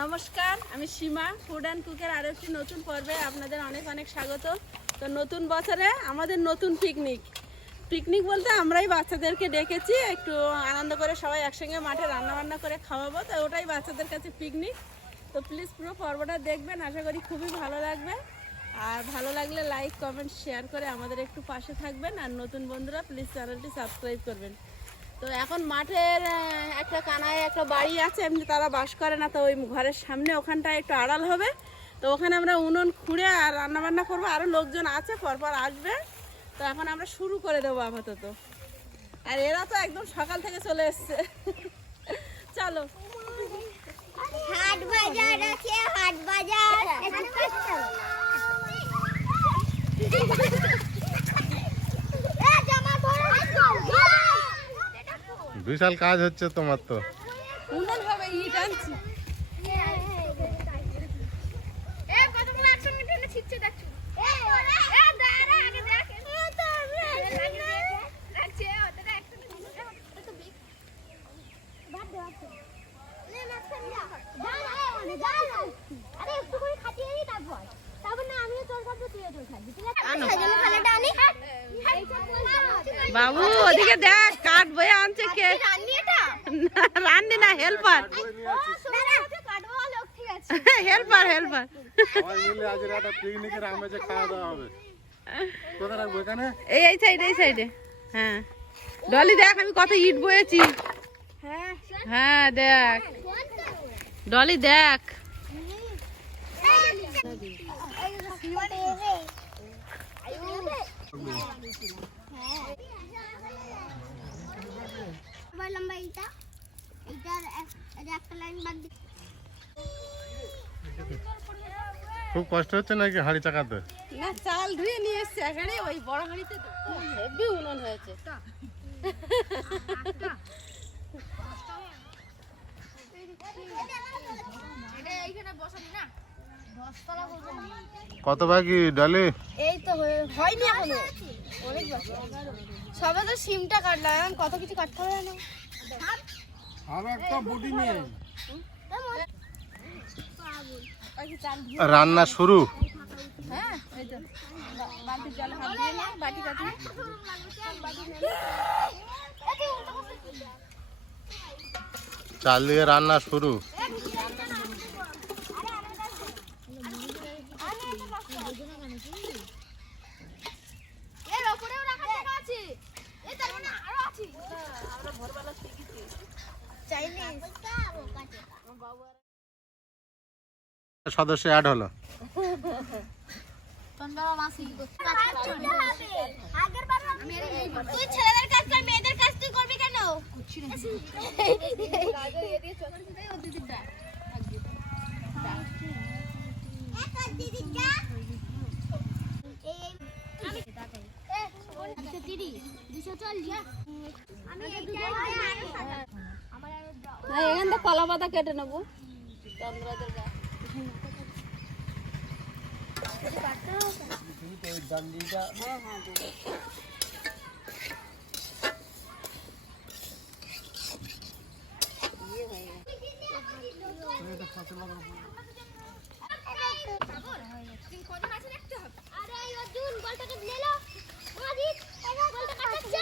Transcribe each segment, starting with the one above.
নমস্কার, আমি সীমা food and কুকের আরও একটি নতুন পর্বে আপনাদের অনেক অনেক স্বাগত। তো নতুন বছরে আমাদের নতুন পিকনিক পিকনিক বলতে আমরাই বাচ্চাদেরকে ডেকেছি, একটু আনন্দ করে সবাই একসঙ্গে মাঠে রান্না বান্না করে খাওয়াবো, তো ওটাই বাচ্চাদের কাছে পিকনিক তো প্লিজ পুরো পর্বটা দেখবেন, আশা করি খুবই ভালো লাগবে। আর ভালো লাগলে লাইক কমেন্ট শেয়ার করে আমাদের একটু পাশে থাকবেন। আর নতুন বন্ধুরা প্লিজ চ্যানেলটি সাবস্ক্রাইব করবেন। তো এখন মাঠের একটা কানায় একটা বাড়ি আছে এমনি তারা বাস করে না তো ওই ঘরের সামনে ওখানটায় একটু আড়াল হবে। তো ওখানে আমরা উনুন খুঁড়ে আর রান্না বান্না করব। আরও লোকজন আছে পরপর আসবে। তো এখন আমরা শুরু করে দেবো আপাতত। আর এরা তো একদম সকাল থেকে চলে এসছে। চলো। হাট বাজার আছে হাট বাজার। বিশাল কাজ হচ্ছে তোমার তো। হবে ইট আনছি এ কতগুলো একসঙ্গে টেনে ছিটছে দেখছ এ এ দাঁড়া আগে দেখ এ তো রাখছে ওটা একসঙ্গে তো বিগ বাদ দে বাদ দে নে মাঝখানে যা দাঁড়া মানে দাঁড়া আরে একটু করে খাটিয়ে নি তারপর তারপর না আমিও তোর কাছে তুইও তোর খাবি ঠিক আছে আনো। সেজন্য খানাটা আনি বাবু ওদিকে দেখ কাঠ বয়ে আনছে কে রান্নি এটা রান্নি না হেল্পার দাঁড়া কাটবো লোক ঠিক আছে হেল্পার হেল্পার সবাই মিলে আজ একটা পিকনিকের আমেজে খাওয়া দাওয়া হবে কোথায় রাখব এখানে? এই এই সাইডে এই সাইডে হ্যাঁ। ডলি দেখ আমি কত ইট বয়েছি। হ্যাঁ হ্যাঁ দেখ। ডলি দেখ। লম্বা খুব কষ্ট হচ্ছে নাকি হাঁড়ি চাকাতে? না চাল ধুয়ে নিয়ে এসছে এখানে ওই বড় হাঁড়িতে হেভি উনুন হয়েছে। কত বাকি ডালি? এই তো হয়ে- হয়নি এখনও। অনেক বাকি। সবে তো সিমটা কাটলাম এখন কত কিছু কাটতে হবে না রান্না শুরু। হ্যাঁ চাল দিয়ে রান্না শুরু এর ওপরেও রাখার জায়গা আছে এই তার মানে আরও আছে চাইনিজ সদস্য অ্যাড হলো। হ্যাঁ এখান থেকে কলা পাতা কেটে নেব। চন্দ্রদের গাছ হ্যাঁ হ্যাঁ দেবো। ইয়ে হয়ে গেছে। আরে অর্জুন বলটাকে নিয়ে লো মাজিদ বলটা কাটাচ্ছে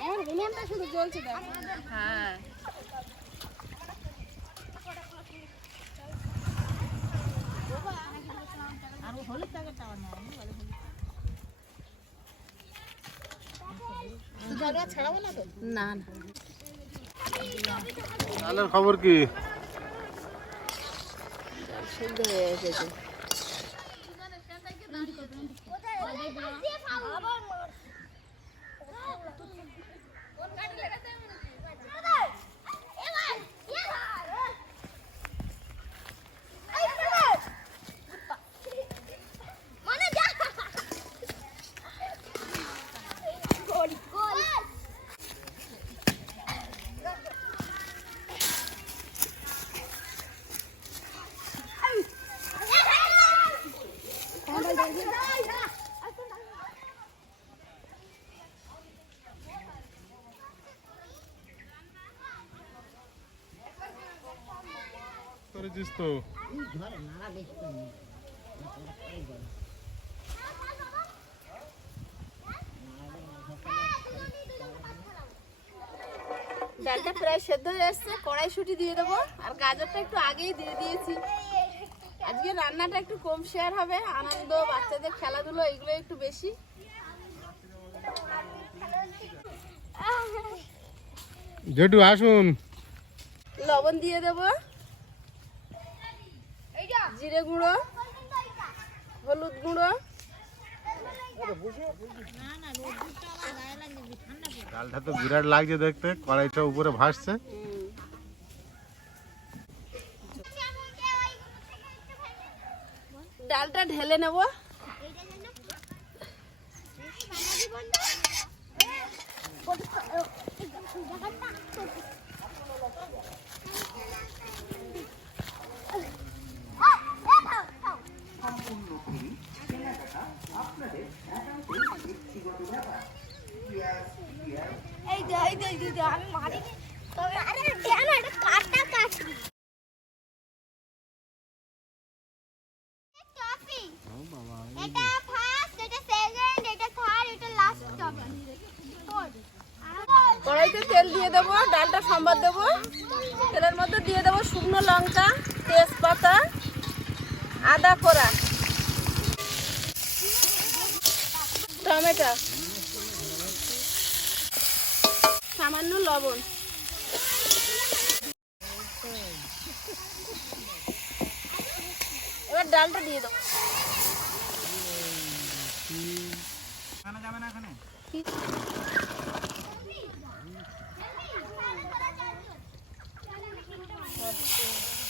আমার উনুনটা শুধু জ্বলছে দেখ হ্যাঁ না না চালের খবর কি? সিদ্ধ হয়ে এসেছে মানে যা গোল গোল করেছিস তো। ডালটা প্রায় সেদ্ধ হয়ে এসছে কড়াইশুটি দিয়ে দেবো। আর গাজরটা একটু আগেই দিয়ে দিয়েছি। আজকে রান্নাটা একটু কম শেয়ার হবে আনন্দ বাচ্চাদের খেলাধুলো এগুলো একটু বেশি। জেঠু আসুন। লবণ দিয়ে দেবো। জিরে গুঁড়ো হলুদ গুঁড়ো ডালটা তো বিরাট লাগছে দেখতে কড়াইটা উপরে ভাসছে ডালটা ঢেলে নেব এই যে এই যে এই যে, এই যে, আমি মারিনি তবে আরে কেন এটা কাটা কাটি টফি এটা ফার্স্ট এটা সেকেন্ড এটা থার্ড এটা লাস্ট টফি কড়াইতে তেল দিয়ে দেবো ডালটা সম্বাদ দেবো। তেলের মধ্যে দিয়ে দেবো শুকনো লঙ্কা তেজপাতা আদা কোড়া টমেটো। সামান্য লবণ। এবার ডালটা দিয়ে দেবো।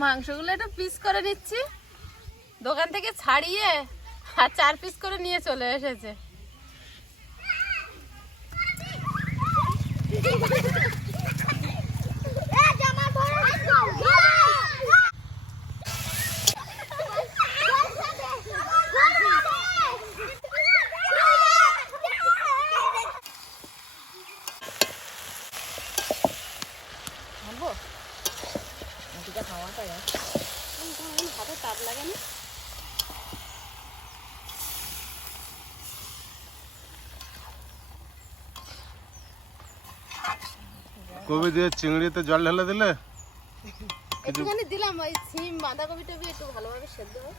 মাংসগুলো একটু পিস করে নিচ্ছি। দোকান থেকে ছাড়িয়ে আর চার পিস করে নিয়ে চলে এসেছে এ জামা ধরে হাতে তাপ লাগে না কবি দিয়ে চিংড়িতে জল ঢেলে দিলে? একটুখানি দিলাম ওই সিম বাঁধাকপিটা একটু ভালোভাবে সেদ্ধ হোক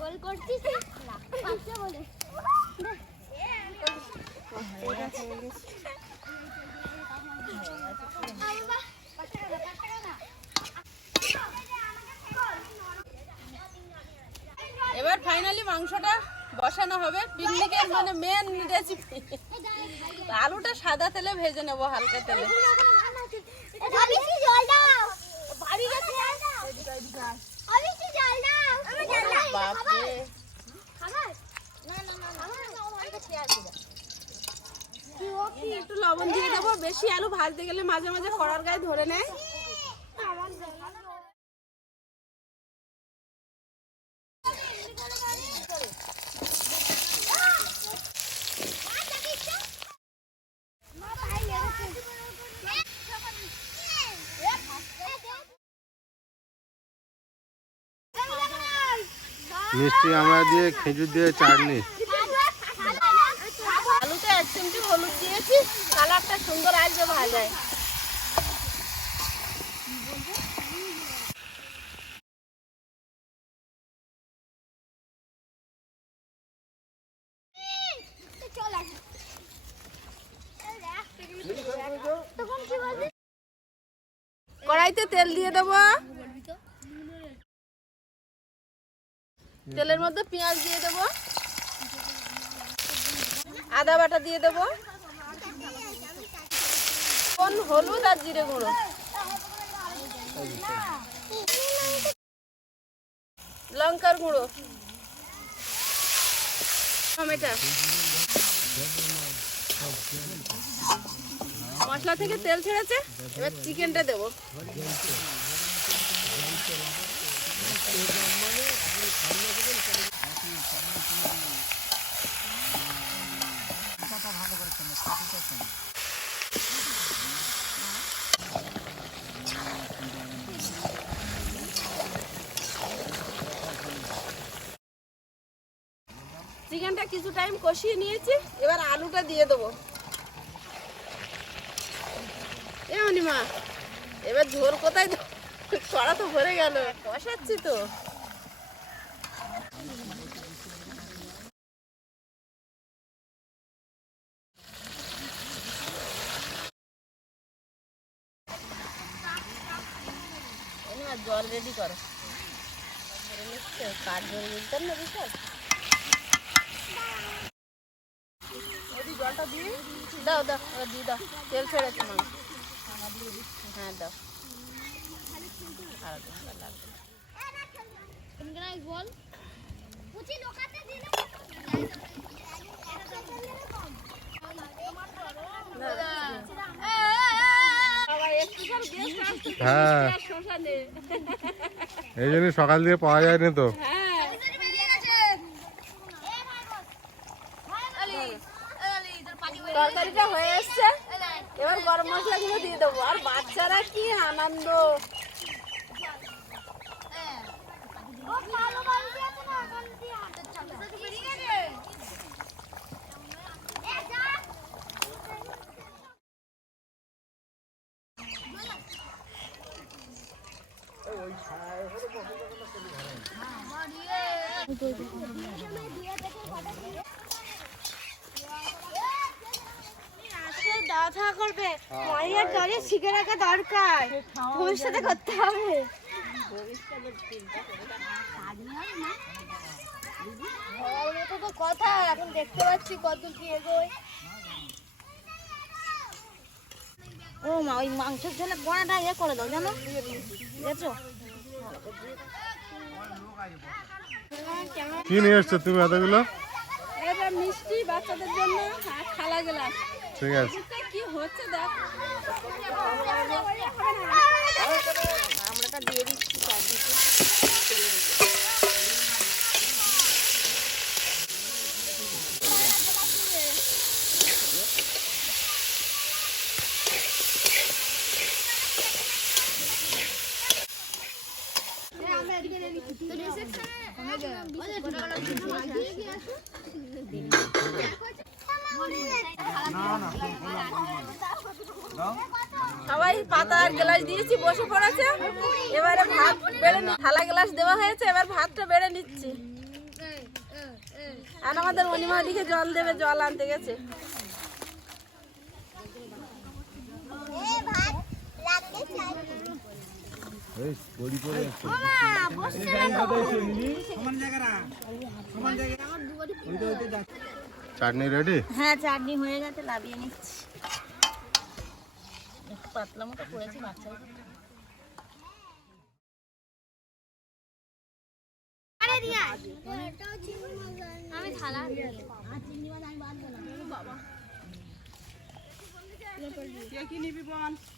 গোল করছিস বাচ্চা বলে এবার ফাইনালি মাংসটা বসানো হবে পিকনিকের মানে মেন রেসিপি আলুটা সাদা তেলে ভেজে নেব হালকা তেলে। একটু লবণ দিয়ে দেবো। বেশি আলু ভাজতে গেলে মাঝে মাঝে কড়ার গায়ে ধরে নেয়। মিষ্টি আমরা দিয়ে খেজুর দিয়ে চাটনি। আলুতে এক হলুদ সুন্দর ভাজায় কড়াইতে তেল দিয়ে দেবো। তেলের মধ্যে পেঁয়াজ দিয়ে দেবো। আদা বাটা দিয়ে দেবো। কোন হলুদ আর জিরে গুঁড়ো। লঙ্কার গুঁড়ো। টমেটো। মশলা থেকে তেল ছেড়েছে, এবার চিকেনটা দেবো। চিকেনটা কিছু টাইম কষিয়ে নিয়েছি, এবার আলুটা দিয়ে দেবো এ অনিমা, এবার ঝোল কোথায় দেব? কড়া তো ভরে গেল কষাচ্ছি তো। জল রেডি করো। কাঠ ধরে দিতাম না বিশাল। জলটা দিয়ে, দাও দাও দিয়ে দাও, তেল ছেড়েছে মাংস হ্যাঁ দাও। আর। বল হ্যাঁ নে। এই জন্য সকাল দিয়ে পাওয়া যায়নি তো হ্যাঁ তরকারিটা হয়ে এসছে এবার গরম মশলাগুলো দিয়ে দেবো আর বাচ্চারা কি আনন্দ শিখে রাখা দরকার এখন দেখতে পাচ্ছি কত কি ও মা, ওই মাংসের ঝোলে গোড়াটা ইয়ে করে দাও, জানো? দেখছ? কি নিয়ে এসছো তুমি এতগুলো? এটা মিষ্টি বাচ্চাদের জন্য আর খালা গেলা ঠিক আছে। কি হচ্ছে দেখ। আমরা দিয়ে দিচ্ছি সবাই পাতা আর গ্লাস দিয়েছি, বসে পড়েছে। এবারে ভাত বেড়ে থালা গ্লাস দেওয়া হয়েছে, এবার ভাতটা বেড়ে নিচ্ছি। আর আমাদের অনিমা দিকে জল দেবে, জল আনতে গেছে। চাটনি রেডি হ্যাঁ চাটনি হয়ে গেছে লাভিয়ে নিচ্ছি। পাতলা মতো করেছি বাচ্চা আমি থালা। আমি খেতে পারছি মাংস দে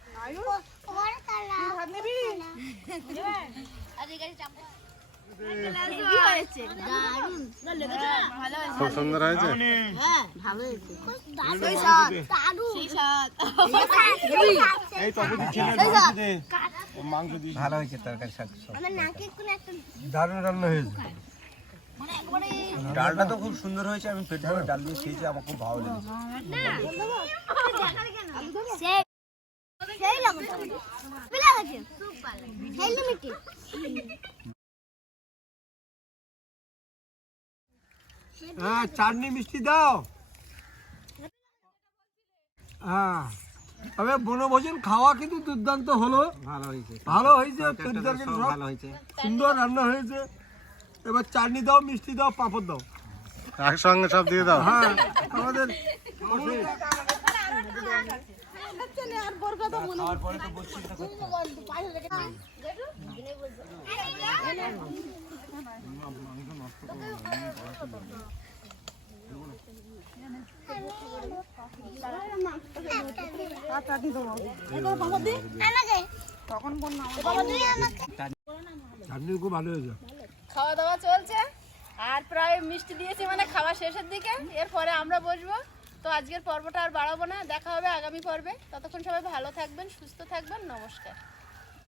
খুব সুন্দর হয়েছে? ভালো হয়েছে তরকারি শাক সব। আমার নাকে কোন একটা দারুণ রান্না হয়েছে। ডালটা তো খুব সুন্দর হয়েছে আমি পেট ভরে ডাল দিয়ে খেয়েছি আমার খুব ভালো লেগেছে। হ্যাঁ চাটনি মিষ্টি দাও। হ্যাঁ। তবে বনভোজন খাওয়া কিন্তু দুর্দান্ত হলো। ভালো হয়েছে। ভালো হয়েছে ভালো হয়েছে। সুন্দর রান্না হয়েছে। এবার চাটনি দাও মিষ্টি দাও পাঁপড় দাও। একসঙ্গে সব দিয়ে দাও। হ্যাঁ আমাদের খাওয়া দাওয়া চলছে। আর প্রায় মিষ্টি দিয়েছি মানে খাওয়া শেষের দিকে। এরপরে আমরা বসবো। তো আজকের পর্বটা আর বাড়াবো না, দেখা হবে আগামী পর্বে। ততক্ষণ সবাই ভালো থাকবেন, সুস্থ থাকবেন, নমস্কার।